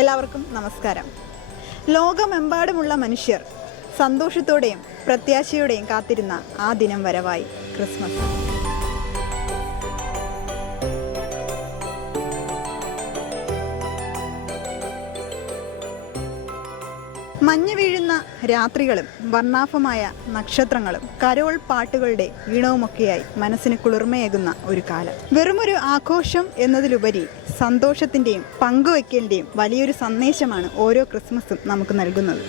എല്ലാവർക്കും നമസ്കാരം. ലോകമെമ്പാടുമുള്ള മനുഷ്യർ സന്തോഷത്തോടെയും പ്രത്യാശയോടെയും കാത്തിരുന്ന ആ ദിനം വരവായി, ക്രിസ്മസ്. മഞ്ഞ് വീഴുന്ന രാത്രികളും വർണ്ണാഭമായ നക്ഷത്രങ്ങളും കരോൾ പാട്ടുകളുടെ ഈണവുമൊക്കെയായി മനസ്സിന് കുളിർമയേകുന്ന ഒരു കാലം. വെറുമൊരു ആഘോഷം എന്നതിലുപരി സന്തോഷത്തിൻ്റെയും പങ്കുവയ്ക്കലിൻ്റെയും വലിയൊരു സന്ദേശമാണ് ഓരോ ക്രിസ്മസും നമുക്ക് നൽകുന്നത്.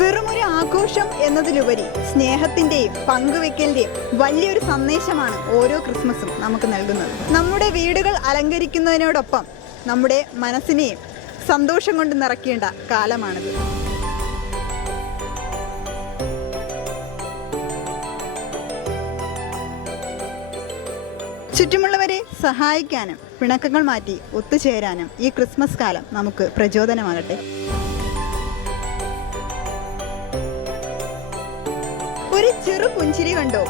വെറുമൊരു ആഘോഷം എന്നതിലുപരി സ്നേഹത്തിൻ്റെയും പങ്കുവയ്ക്കലിൻ്റെയും വലിയൊരു സന്ദേശമാണ് ഓരോ ക്രിസ്മസും നമുക്ക് നൽകുന്നത്. നമ്മുടെ വീടുകൾ അലങ്കരിക്കുന്നതിനോടൊപ്പം നമ്മുടെ മനസ്സിനെയും സന്തോഷം കൊണ്ട് നിറയ്ക്കേണ്ട കാലമാണിത്. ചുറ്റുമുള്ളവരെ സഹായിക്കാനും പിണക്കങ്ങൾ മാറ്റി ഒത്തുചേരാനും ഈ ക്രിസ്മസ് കാലം നമുക്ക് പ്രചോദനമാകട്ടെ. ഒരു ചെറു പുഞ്ചിരി കൊണ്ടോ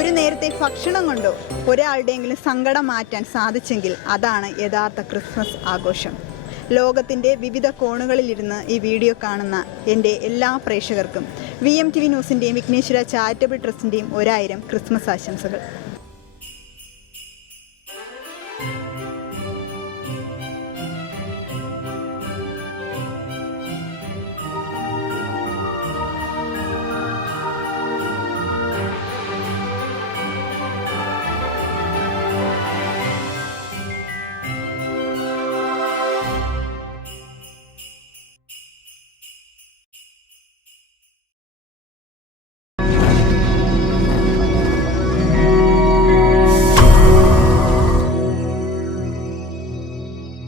ഒരു നേരത്തെ ഭക്ഷണം കൊണ്ടോ ഒരാളുടെയെങ്കിലും സങ്കടം മാറ്റാൻ സാധിച്ചെങ്കിൽ അതാണ് യഥാർത്ഥ ക്രിസ്മസ് ആഘോഷം. ലോകത്തിൻ്റെ വിവിധ കോണുകളിലിരുന്ന് ഈ വീഡിയോ കാണുന്ന എൻ്റെ എല്ലാ പ്രേക്ഷകർക്കും VMTV ന്യൂസിൻ്റെയും വിഘ്നേശ്വര ചാരിറ്റബിൾ ട്രസ്റ്റിൻ്റെയും 1000 ക്രിസ്മസ് ആശംസകൾ.